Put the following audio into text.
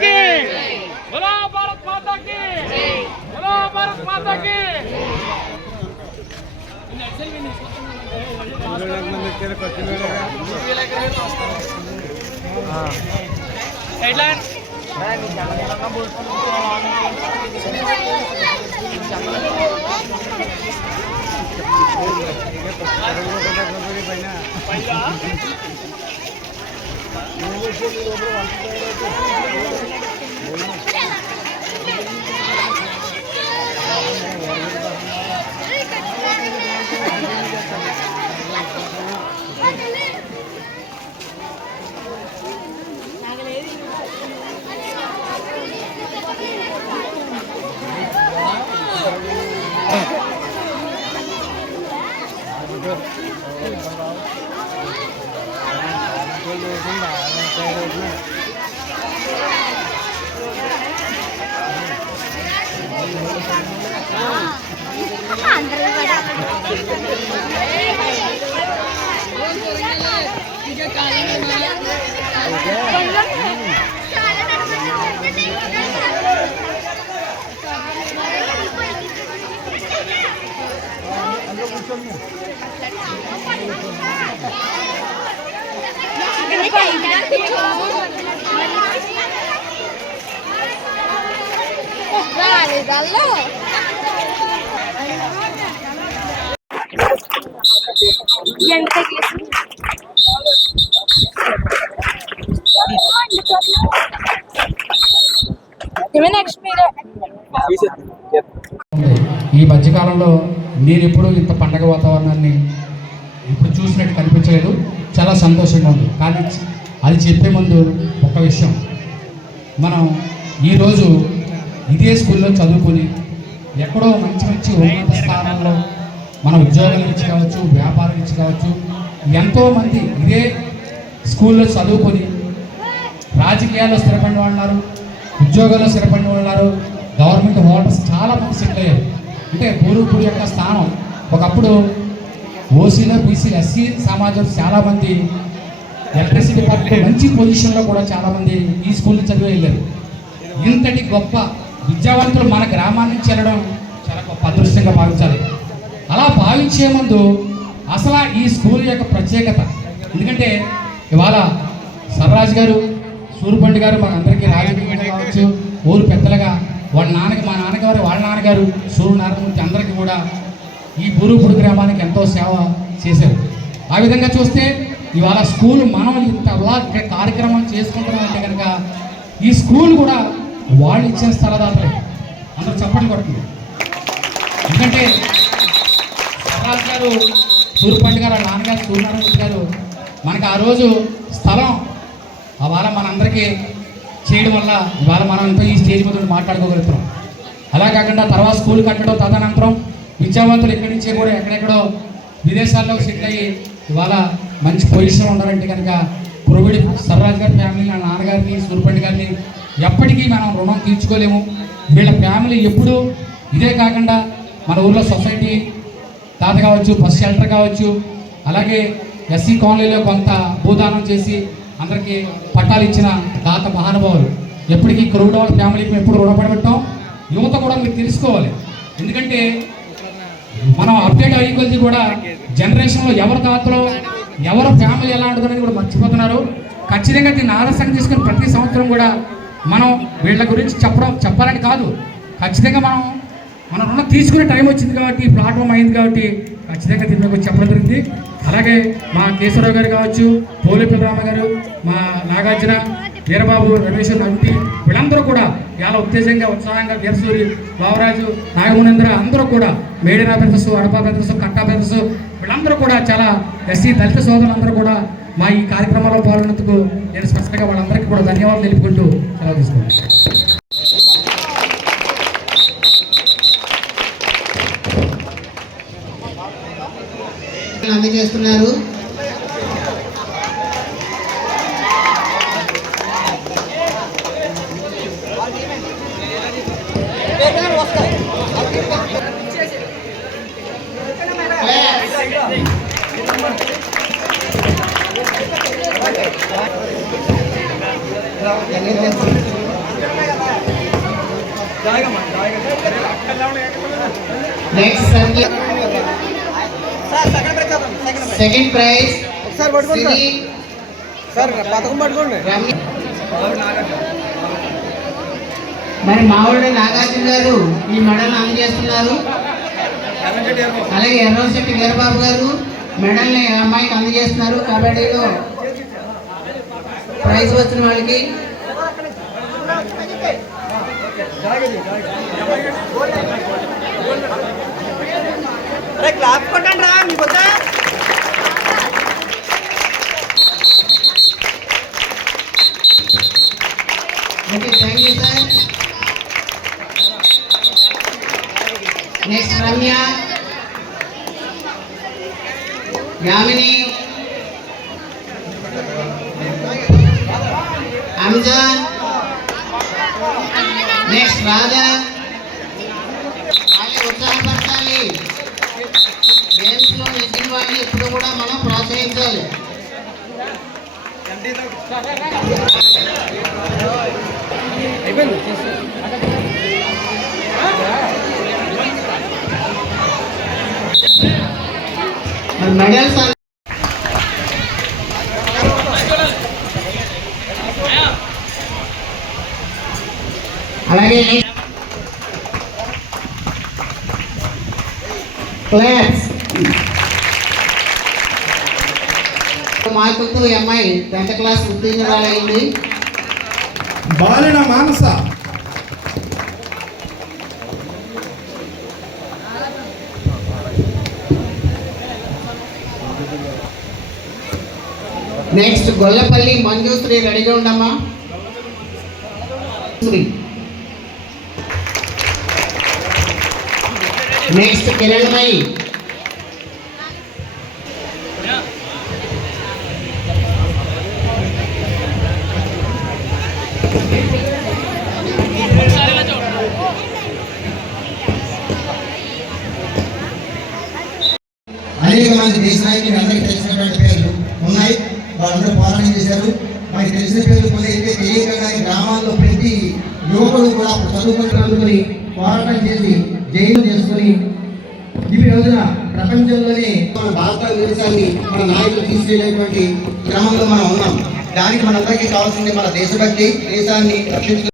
की बोलो भारत माता की बोलो भारत माता की ఈ మధ్యకాలంలో నేను ఎప్పుడూ ఇంత పండగ వాతావరణాన్ని ఇప్పుడు చూసినట్టు కనిపించలేదు. చాలా సంతోషంగా ఉంది. కానీ అది చెప్పే ముందు ఒక విషయం, మనం ఈరోజు ఇదే స్కూల్లో చదువుకొని ఎక్కడో మంచి మంచి ఉన్నత స్థానాల్లో మన ఉద్యోగాలు ఇచ్చి కావచ్చు, వ్యాపారం ఇచ్చి కావచ్చు, ఎంతోమంది ఇదే స్కూల్లో చదువుకొని రాజకీయాల్లో స్థిరపడిన వాళ్ళు ఉన్నారు, ఉద్యోగాల్లో స్థిరపడిన వాళ్ళు ఉన్నారు, గవర్నమెంట్ హోల్డర్స్ చాలామంది సెటిల్ అయ్యారు. అంటే పూర్వీకుడి యొక్క స్థానం ఒకప్పుడు ఓసీలో, బీసీలో, ఎస్సీ సమాజం చాలామంది ఎలక్ట్రిసిటీ డిపార్ట్మెంట్ మంచి పొజిషన్లో కూడా చాలామంది ఈ స్కూల్లో చదివి వెళ్ళారు. ఇంతటి గొప్ప విద్యావంతులు మన గ్రామాన్ని నుంచి వెళ్ళడం చాలా గొప్ప అదృష్టంగా భావించాలి. అలా భావించే ముందు అసలు ఈ స్కూల్ యొక్క ప్రత్యేకత, ఎందుకంటే ఇవాళ సర్రాజ్ గారు, సూర్యపండి గారు మనందరికీ రాజకీయంగా కావచ్చు, ఊరు పెద్దలుగా వాళ్ళ మా నాన్నగారు, వాళ్ళ నాన్నగారు సూర్యనారాయణమూర్తి అందరికీ కూడా ఈ బూరుగుపూడి గ్రామానికి ఎంతో సేవ చేశారు. ఆ విధంగా చూస్తే ఇవాళ స్కూల్ మనం ఇంత కార్యక్రమం చేసుకుంటున్నాం అంటే కనుక ఈ స్కూల్ కూడా వాళ్ళు ఇచ్చిన స్థలదాతలే. అందరూ చప్పట్లు కొడుతుంది. ఎందుకంటే సర్రాజ్ గారు, సూర్యపండి గారు, వాళ్ళ నాన్నగారు సూర్యనారాయణమూర్తి గారు మనకు ఆ రోజు స్థలం ఇవాళ మనందరికీ చేయడం వల్ల ఇవాళ మనంతా ఈ స్టేజ్ మీద మాట్లాడుకోగలుగుతున్నాం. అలా కాకుండా తర్వాత స్కూల్ కట్టడం, తదనంతరం విద్యావంతులు ఇక్కడి నుంచే కూడా ఎక్కడెక్కడో విదేశాల్లో సెటిల్ అయ్యి ఇవాళ మంచి పొజిషన్ ఉండాలంటే కనుక కురువిడి సర్రాజ్ గారి ఫ్యామిలీ, నా నాన్నగారిని, సూర్యపండి గారిని ఎప్పటికీ మనం రుణం తీర్చుకోలేము. వీళ్ళ ఫ్యామిలీ ఎప్పుడూ ఇదే కాకుండా మన ఊళ్ళో సొసైటీ తాత కావచ్చు, బస్ షెల్టర్ కావచ్చు, అలాగే ఎస్సీ కాలనీలో కొంత భూదానం చేసి అందరికీ పట్టాలు ఇచ్చిన తాత మహానుభావులు. ఎప్పటికీ కురువిడి వాళ్ళ ఫ్యామిలీకి ఎప్పుడు రుణపడబెట్టాం. యువత కూడా మీరు తెలుసుకోవాలి. ఎందుకంటే మనం అప్డేట్ అయ్యే కొద్ది కూడా జనరేషన్లో ఎవరి తాతలో ఎవరి ఫ్యామిలీ ఎలా ఉంటుందనేది కూడా మర్చిపోతున్నారు. ఖచ్చితంగా దీన్ని ఆదర్శంగా తీసుకుని ప్రతి సంవత్సరం కూడా మనం వీళ్ళ గురించి చెప్పాలని కాదు, ఖచ్చితంగా మనం రుణం తీసుకునే టైం వచ్చింది కాబట్టి, ప్లాట్ఫామ్ అయింది కాబట్టి ఖచ్చితంగా దీని గురించి చెప్పడం జరిగింది. అలాగే మా కేశవరావు గారు కావచ్చు, పోలిపిల్లరామ గారు, మా నాగార్జున, వీరబాబు, రమేష్, నవ్వి వీళ్ళందరూ కూడా చాలా ఉత్తేజంగా, ఉత్సాహంగా, వీరసూరి, బావరాజు, నాగమునేంద్ర అందరూ కూడా, మేడినా బ్రదర్స్, అడపా బ్రదర్స్, కట్టా బ్రదర్స్ వీళ్ళందరూ కూడా చాలా ఎస్సీ దళిత సోదరులందరూ కూడా మా ఈ కార్యక్రమంలో పాల్గొన్నందుకు నేను స్పష్టంగా వాళ్ళందరికీ కూడా ధన్యవాదాలు తెలుపుకుంటూ సెలవు తీసుకుంటాను. అందజేస్తున్నారు. నెక్స్ట్ సబ్జెక్ట్ సెకండ్ ప్రైజ్ మరి మావుడి నాగార్జున గారు ఈ మెడల్ అందజేస్తున్నారు. అలాగే ఎర్రశెట్టి వీరబాబు గారు మెడల్ని అమ్మాయికి అందజేస్తున్నారు. కబడ్డీలో ప్రైజ్ వచ్చిన వాళ్ళకి క్లాప్ కొట్టండి రా మీ వద్ద. Okay, thank you sir. Next Ramya, Yamini, Anjan, next Raja. వాళ్ళని ఉత్సాహపరచాలి. గేమ్స్లో నెగ్గిన వాళ్ళని ఇప్పుడు కూడా మనం ప్రోత్సహించాలి. మెడల్స్ అలాగే క్లాప్స్ మార్కులతో ఈ అమ్మాయి 10th క్లాస్ ఉత్తీర్ణురాలైంది. బాలిన మానస నెక్స్ట్ గొల్లపల్లి మంజుశ్రీ, రెడీగా ఉండమ్మా. నెక్స్ట్ కిరణ్మయి, అనేక మంది దేశ నాయకులు అందరికీ తెలిసినటువంటి పేర్లు ఉన్నాయి. వాళ్ళందరూ పోరాటం చేశారు. మనకి తెలిసిన పేర్లు కొన్ని అయితే తెలియకుండా గ్రామాల్లో ప్రతి యువకుడు కూడా చదువుకొని పోరాటం చేసి జైలు చేసుకుని ఈ రోజున ప్రపంచంలోనే మన భారతదేశాన్ని మన నాయకులు తీసుకెళ్లేటువంటి క్రమంలో మనం ఉన్నాం. దానికి మనందరికీ కావాల్సింది మన దేశభక్తి, దేశాన్ని రక్షించుకుని